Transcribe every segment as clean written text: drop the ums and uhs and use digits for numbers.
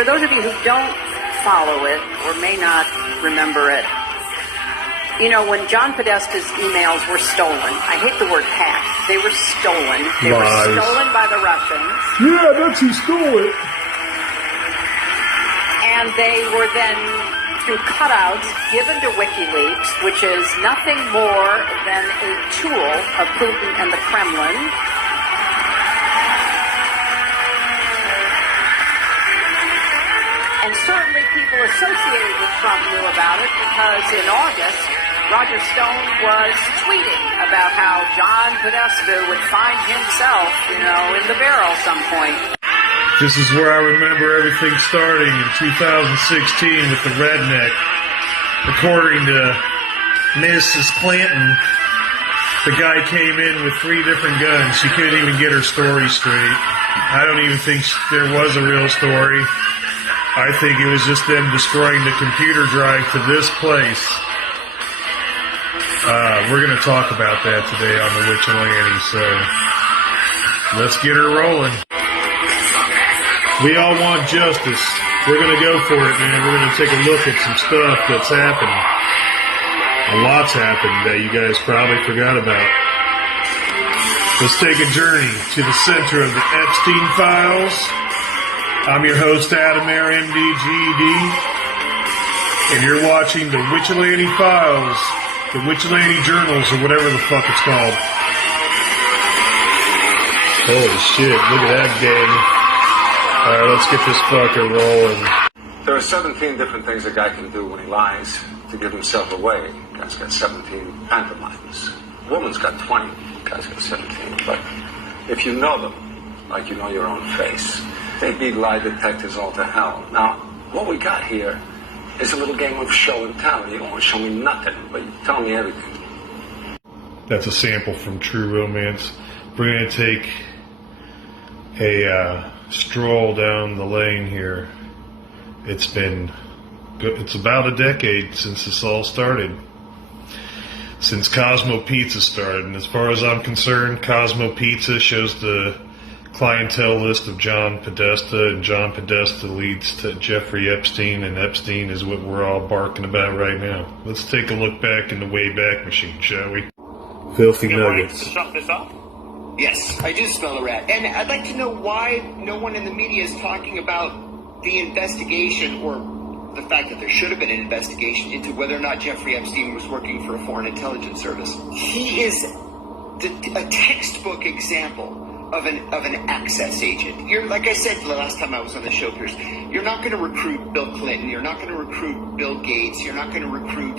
For those of you who don't follow it or may not remember it, you know, when John Podesta's emails were stolen, I hate the word hacked, they were stolen. They were stolen by the Russians. Yeah, that's who stole it. And they were then, through cutouts, given to WikiLeaks, which is nothing more than a tool of Putin and the Kremlin. And certainly people associated with Trump knew about it because in August, Roger Stone was tweeting about how John Podesta would find himself, you know, in the barrel some point. This is where I remember everything starting in 2016 with the redneck. According to Mrs. Clinton, the guy came in with 3 different guns. She couldn't even get her story straight. I don't even think there was a real story. I think it was just them destroying the computer drive to this place. We're going to talk about that today on the Witchalante, so let's get her rolling. We all want justice. We're going to go for it, man. We're going to take a look at some stuff that's happened. A lot's happened that you guys probably forgot about. Let's take a journey to the center of the Epstein files. I'm your host, Adam Air, MD, GED, and you're watching the Witchalante Files, the Witchalante Journals, or whatever the fuck it's called. Holy shit, look at that gang. Alright, let's get this fucker rolling. There are 17 different things a guy can do when he lies to give himself away. Guy's got 17 pantomimes. Woman's got 20. Guy's got 17. But if you know them, like you know your own face, they'd be lie detectors all to hell. Now, what we got here is a little game of show and tell. You don't want to show me nothing, but you tell me everything. That's a sample from True Romance. We're going to take a stroll down the lane here. It's about a decade since this all started. Since Cosmo Pizza started. And as far as I'm concerned, Cosmo Pizza shows the clientele list of John Podesta, and John Podesta leads to Jeffrey Epstein, and Epstein is what we're all barking about right now. Let's take a look back in the Wayback Machine, shall we? Filthy nuggets. To shut this up? Yes, I do smell a rat. And I'd like to know why no one in the media is talking about the investigation, or the fact that there should have been an investigation into whether or not Jeffrey Epstein was working for a foreign intelligence service. He is a textbook example of an access agent. You're, like I said the last time I was on the show, Pierce, you're not going to recruit Bill Clinton, you're not going to recruit Bill Gates, you're not going to recruit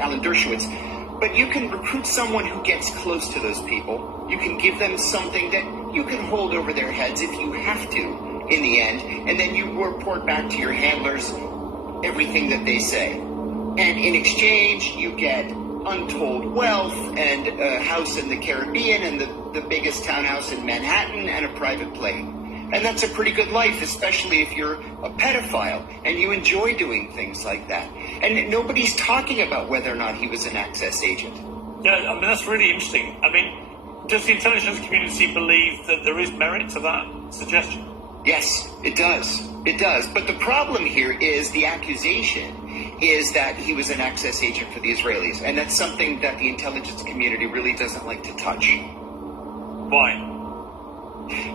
Alan Dershowitz, but you can recruit someone who gets close to those people. You can give them something that you can hold over their heads if you have to in the end, and then you report back to your handlers everything that they say. And in exchange, you get untold wealth and a house in the Caribbean and the biggest townhouse in Manhattan and a private plane. And that's a pretty good life, especially if you're a pedophile and you enjoy doing things like that. And nobody's talking about whether or not he was an access agent. Yeah, I mean, that's really interesting. I mean, does the intelligence community believe that there is merit to that suggestion? Yes, it does. It does. But the problem here is the accusation is that he was an access agent for the Israelis. And that's something that the intelligence community really doesn't like to touch. Why?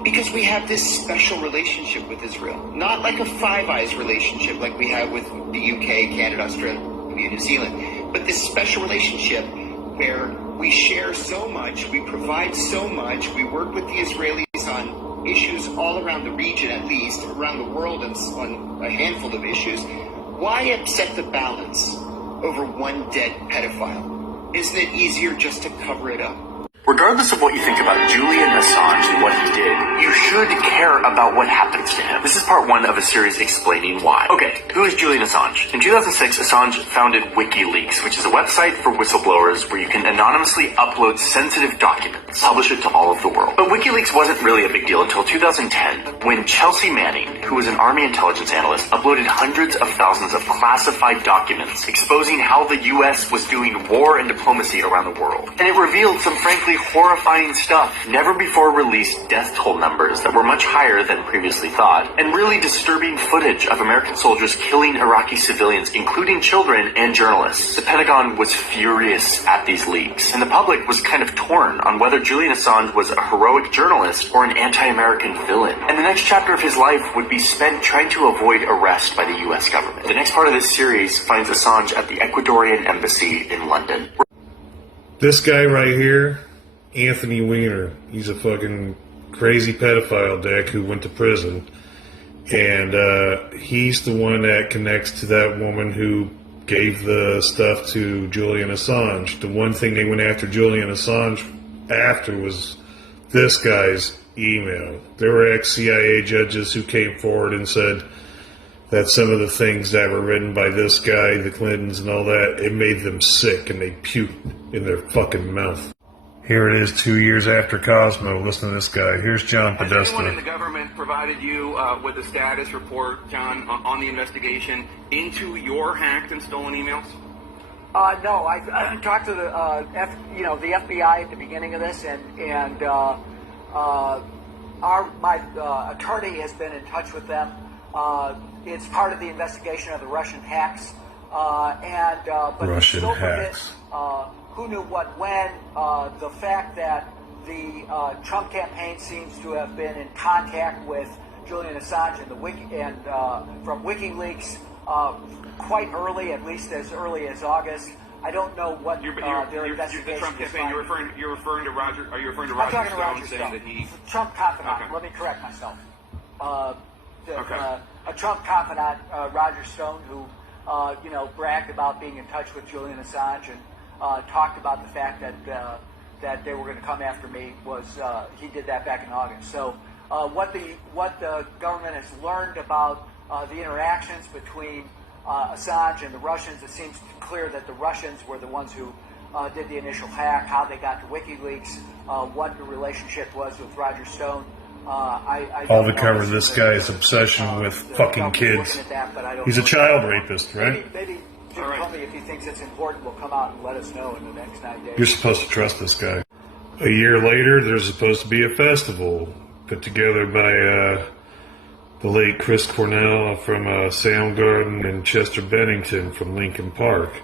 Because we have this special relationship with Israel. Not like a Five Eyes relationship like we have with the UK, Canada, Australia, New Zealand. But this special relationship where we share so much, we provide so much, we work with the Israelis on issues all around the region, at least, around the world, and on a handful of issues. Why upset the balance over one dead pedophile? Isn't it easier just to cover it up? Regardless of what you think about Julian Assange and what he did, you should care about what happens to him. This is part one of a series explaining why. Okay, who is Julian Assange? In 2006, Assange founded WikiLeaks, which is a website for whistleblowers where you can anonymously upload sensitive documents, publish it to all of the world. But WikiLeaks wasn't really a big deal until 2010, when Chelsea Manning, who was an Army intelligence analyst, uploaded hundreds of thousands of classified documents exposing how the US was doing war and diplomacy around the world. And it revealed some frankly horrifying stuff. Never before released death toll numbers that were much higher than previously thought, and and really disturbing footage of American soldiers killing Iraqi civilians, including children and journalists. The Pentagon was furious at these leaks, and the public was kind of torn on whether Julian Assange was a heroic journalist or an anti-American villain. And the next chapter of his life would be spent trying to avoid arrest by the U.S. government. The next part of this series finds Assange at the Ecuadorian embassy in London. This guy right here, Anthony Weiner, he's a fucking crazy pedophile dick who went to prison. And he's the one that connects to that woman who gave the stuff to Julian Assange. The one thing they went after Julian Assange after was this guy's email. There were ex-CIA judges who came forward and said that some of the things that were written by this guy, the Clintons and all that, it made them sick and they puked in their fucking mouth. Here it is 2 years after Cosmo. Listen to this guy. Here's John Podesta. Has anyone in the government provided you with a status report, John, on the investigation into your hacked and stolen emails? No, I talked to the the FBI at the beginning of this, and my attorney has been in touch with them. It's part of the investigation of the Russian hacks, but Russian the scope hacks. of it, who knew what when, the fact that the Trump campaign seems to have been in contact with Julian Assange and from WikiLeaks quite early, at least as early as August. I don't know what their investigation the Trump is campaign. finding. You're referring to Roger. Are you referring to I'm Roger talking to Roger Stone saying Stone. that he? Trump confidant. Okay. Let me correct myself. Okay. A Trump confidant, Roger Stone, who bragged about being in touch with Julian Assange and talked about the fact that they were going to come after me. He did that back in August. So what the government has learned about the interactions between Assange and the Russians, it seems clear that the Russians were the ones who did the initial hack, how they got to WikiLeaks, what the relationship was with Roger Stone. All to cover this guy's obsession with fucking kids. He's a child rapist, right? Maybe Jim tell me if he thinks it's important. We'll come out and let us know in the next 9 days. You're supposed to trust this guy. A year later, there's supposed to be a festival put together by the late Chris Cornell from Soundgarden and Chester Bennington from Linkin Park,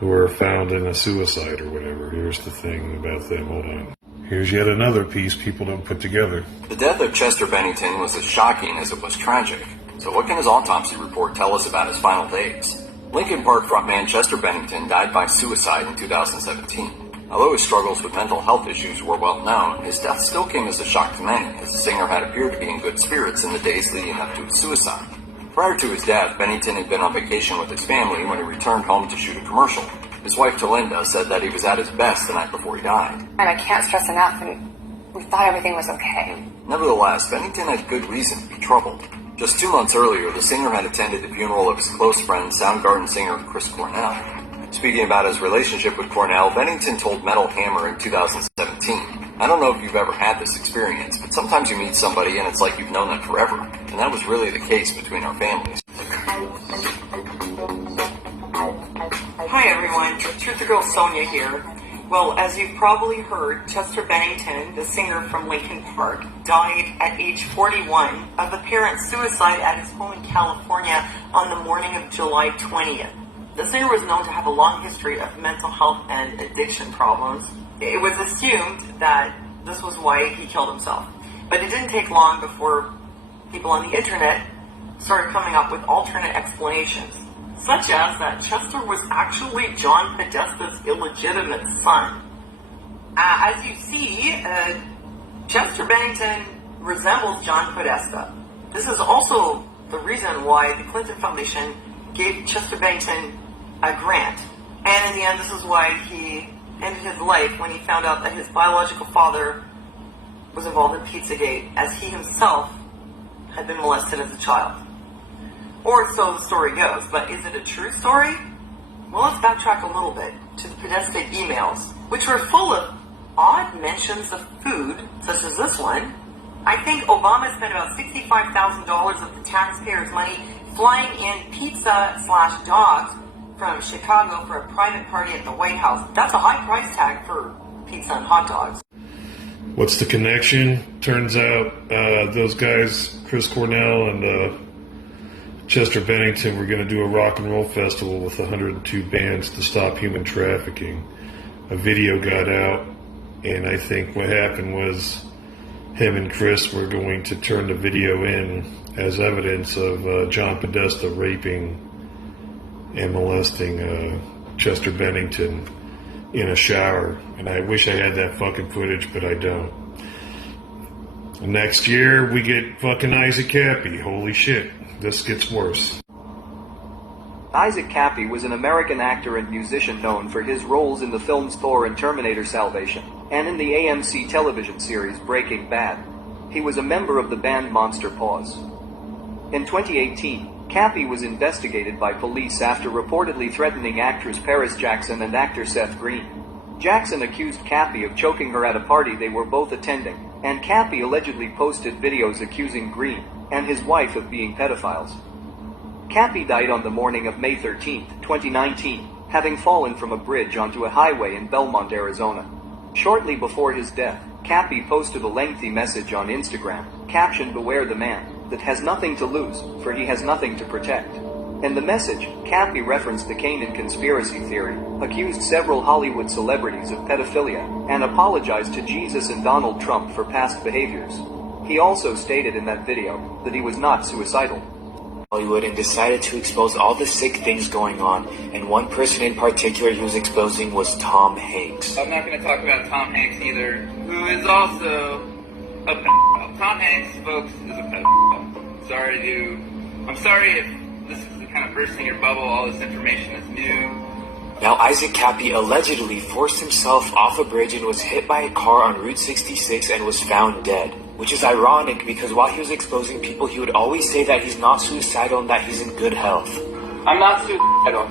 who were found in a suicide or whatever. Here's the thing about them. Hold on. Here's yet another piece people don't put together. The death of Chester Bennington was as shocking as it was tragic. So what can his autopsy report tell us about his final days? Linkin Park frontman Chester Bennington died by suicide in 2017. Although his struggles with mental health issues were well known, his death still came as a shock to many, as the singer had appeared to be in good spirits in the days leading up to his suicide. Prior to his death, Bennington had been on vacation with his family when he returned home to shoot a commercial. His wife, Talinda, said that he was at his best the night before he died. And I can't stress enough, and we thought everything was okay. Nevertheless, Bennington had good reason to be troubled. Just 2 months earlier, the singer had attended the funeral of his close friend, Soundgarden singer Chris Cornell. Speaking about his relationship with Cornell, Bennington told Metal Hammer in 2017, "I don't know if you've ever had this experience, but sometimes you meet somebody and it's like you've known them forever. And that was really the case between our families." Hi everyone, Truth Girl Sonia here. Well, as you've probably heard, Chester Bennington, the singer from Linkin Park, died at age 41 of apparent suicide at his home in California on the morning of July 20th. The singer was known to have a long history of mental health and addiction problems. It was assumed that this was why he killed himself. But it didn't take long before people on the internet started coming up with alternate explanations, such as that Chester was actually John Podesta's illegitimate son. As you see, Chester Bennington resembles John Podesta. This is also the reason why the Clinton Foundation gave Chester Bennington a grant. And in the end, this is why he ended his life when he found out that his biological father was involved in Pizzagate, as he himself had been molested as a child. Or so the story goes, but is it a true story? Well, let's backtrack a little bit to the Podesta emails, which were full of odd mentions of food, such as this one. I think Obama spent about $65,000 of the taxpayers' money flying in pizza/dogs from Chicago for a private party at the White House. That's a high price tag for pizza and hot dogs. What's the connection? Turns out those guys Chris Cornell and Chester Bennington were going to do a rock and roll festival with 102 bands to stop human trafficking. A video got out, and I think what happened was him and Chris were going to turn the video in as evidence of John Podesta raping and molesting Chester Bennington in a shower. And I wish I had that fucking footage, but I don't. Next year, we get fucking Isaac Cappy. Holy shit. This gets worse. Isaac Cappy was an American actor and musician known for his roles in the films Thor and Terminator Salvation, and in the AMC television series Breaking Bad. He was a member of the band Monster Paws. In 2018, Cappy was investigated by police after reportedly threatening actress Paris Jackson and actor Seth Green. Jackson accused Cappy of choking her at a party they were both attending, and Cappy allegedly posted videos accusing Green and his wife of being pedophiles. Cappy died on the morning of May 13, 2019, having fallen from a bridge onto a highway in Belmont, Arizona. Shortly before his death, Cappy posted a lengthy message on Instagram, captioned "Beware the man that has nothing to lose, for he has nothing to protect." In the message, Cappy referenced the Kanan conspiracy theory, accused several Hollywood celebrities of pedophilia, and apologized to Jesus and Donald Trump for past behaviors. He also stated in that video that he was not suicidal. Hollywood and decided to expose all the sick things going on, and one person in particular he was exposing was Tom Hanks. I'm not going to talk about Tom Hanks either, who is also a pedophile. Tom Hanks, folks, is a pedophile. I'm sorry if this is kind of bursting your bubble, all this information is new. Now, Isaac Cappy allegedly forced himself off a bridge and was hit by a car on Route 66 and was found dead. Which is ironic because while he was exposing people, he would always say that he's not suicidal and that he's in good health. I'm not suicidal.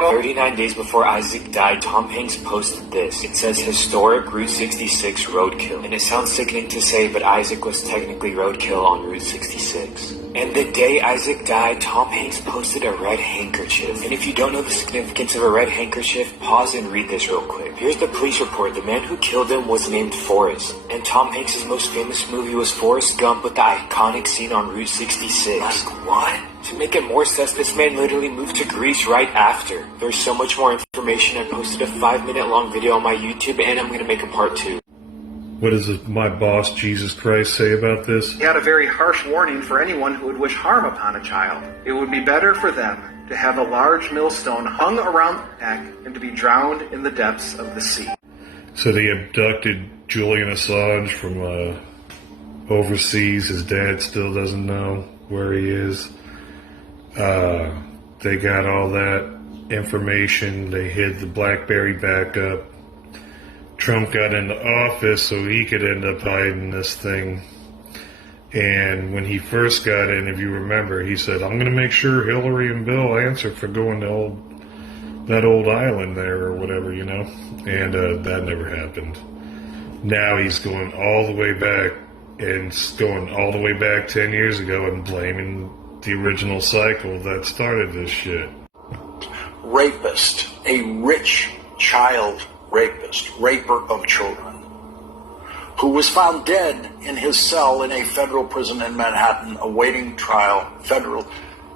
39 days before Isaac died, Tom Hanks posted this. It says, "Historic Route 66 roadkill." And it sounds sickening to say, but Isaac was technically roadkill on Route 66. And the day Isaac died, Tom Hanks posted a red handkerchief. And if you don't know the significance of a red handkerchief, pause and read this real quick. Here's the police report. The man who killed him was named Forrest. And Tom Hanks' most famous movie was Forrest Gump with the iconic scene on Route 66. Like, what? To make it more sus, this man literally moved to Greece right after. There's so much more information. I posted a 5-minute long video on my YouTube, and I'm going to make a part 2. What does my boss, Jesus Christ, say about this? He had a very harsh warning for anyone who would wish harm upon a child. It would be better for them to have a large millstone hung around their neck and to be drowned in the depths of the sea. So they abducted Julian Assange from overseas. His dad still doesn't know where he is. They got all that information. They hid the BlackBerry backup. Trump got into office so he could end up hiding this thing. And when he first got in, if you remember, he said, "I'm going to make sure Hillary and Bill answer for going to that old island there," or whatever, you know. And that never happened. Now he's going all the way back, and going all the way back 10 years ago and blaming the original cycle that started this shit. Rapist, a rich child rapist, raper of children, who was found dead in his cell in a federal prison in Manhattan awaiting federal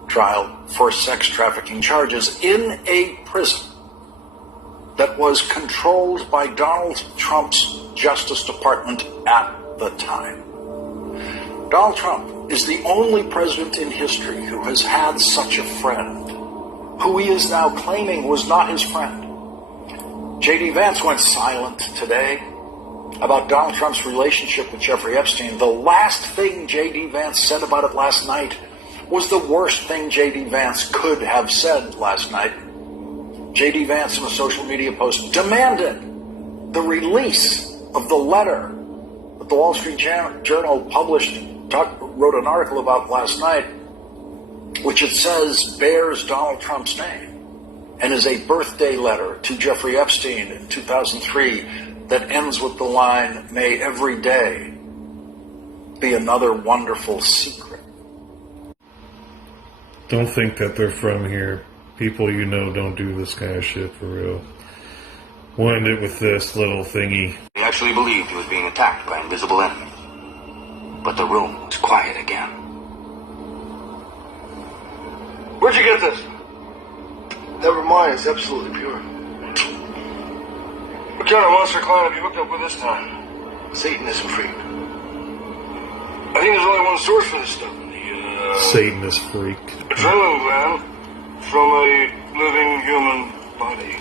trial for sex trafficking charges in a prison that was controlled by Donald Trump's Justice Department at the time. Donald Trump is the only president in history who has had such a friend, who he is now claiming was not his friend. J.D. Vance went silent today about Donald Trump's relationship with Jeffrey Epstein. The last thing J.D. Vance said about it last night was the worst thing J.D. Vance could have said last night. J.D. Vance, in a social media post, demanded the release of the letter that the Wall Street Journal wrote an article about last night, which it says bears Donald Trump's name and is a birthday letter to Jeffrey Epstein in 2003 that ends with the line, "May every day be another wonderful secret." Don't think that they're from here. People you know don't do this kind of shit for real. We'll end it with this little thingy. He actually believed he was being attacked by an invisible enemy. but the room was quiet again. Where'd you get this? Never mind, it's absolutely pure. What kind of monster clan have you hooked up with this time? Satanism freak. I think there's only one source for this stuff. Satanist freak. Adrenaline gland from a living human body.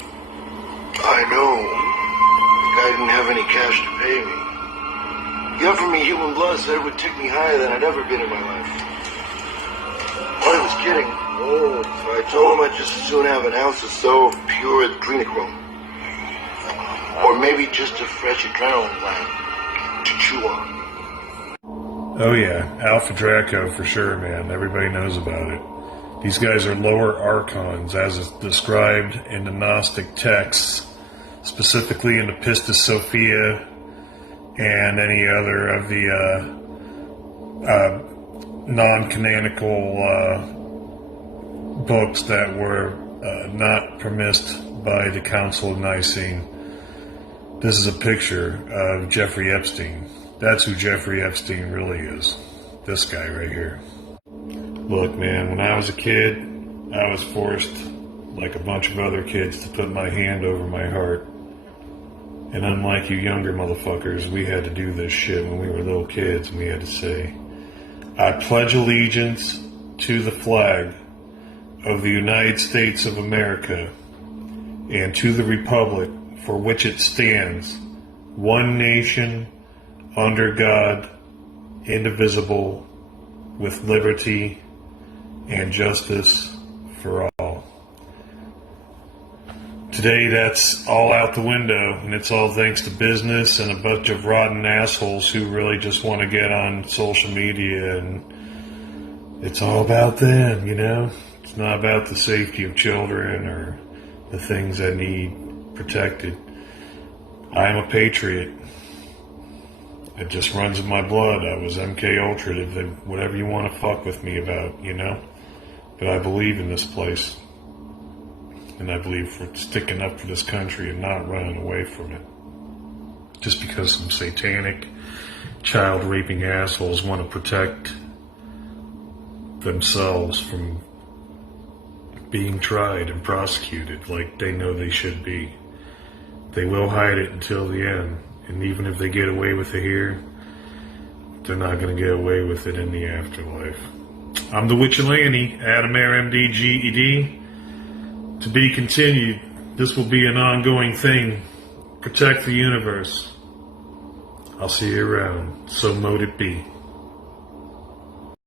I know. The guy didn't have any cash to pay me. He offered me human blood, said it would take me higher than I'd ever been in my life. Thought he was kidding. So I told him I'd just as soon have an ounce or so of pure adrenochrome. Or maybe just a fresh adrenaline gland to chew on. Oh yeah, Alpha Draco for sure, man. Everybody knows about it. These guys are lower archons, as is described in the Gnostic texts, specifically in the Pistis Sophia and any other of the non-canonical books that were not permissed by the Council of Nicene. This is a picture of Jeffrey Epstein. That's who Jeffrey Epstein really is. This guy right here. Look, man, when I was a kid, I was forced, like a bunch of other kids, to put my hand over my heart. And unlike you younger motherfuckers, we had to do this shit when we were little kids. And we had to say, I pledge allegiance to the flag of the United States of America and to the republic for which it stands, one nation, under God, indivisible, with liberty and justice for all. Today, that's all out the window, and it's all thanks to business and a bunch of rotten assholes who really just want to get on social media, and it's all about them, you know? It's not about the safety of children or the things that need protected. I am a patriot. It just runs in my blood. I was MK Ultra, whatever you want to fuck with me about, you know? But I believe in this place. And I believe for sticking up for this country and not running away from it. Just because some satanic, child-raping assholes want to protect themselves from being tried and prosecuted like they know they should be. They will hide it until the end. And even if they get away with it here, they're not going to get away with it in the afterlife. I'm the Witchelani, Adam Air, MD, GED. To be continued. This will be an ongoing thing. Protect the universe. I'll see you around. So mote it be.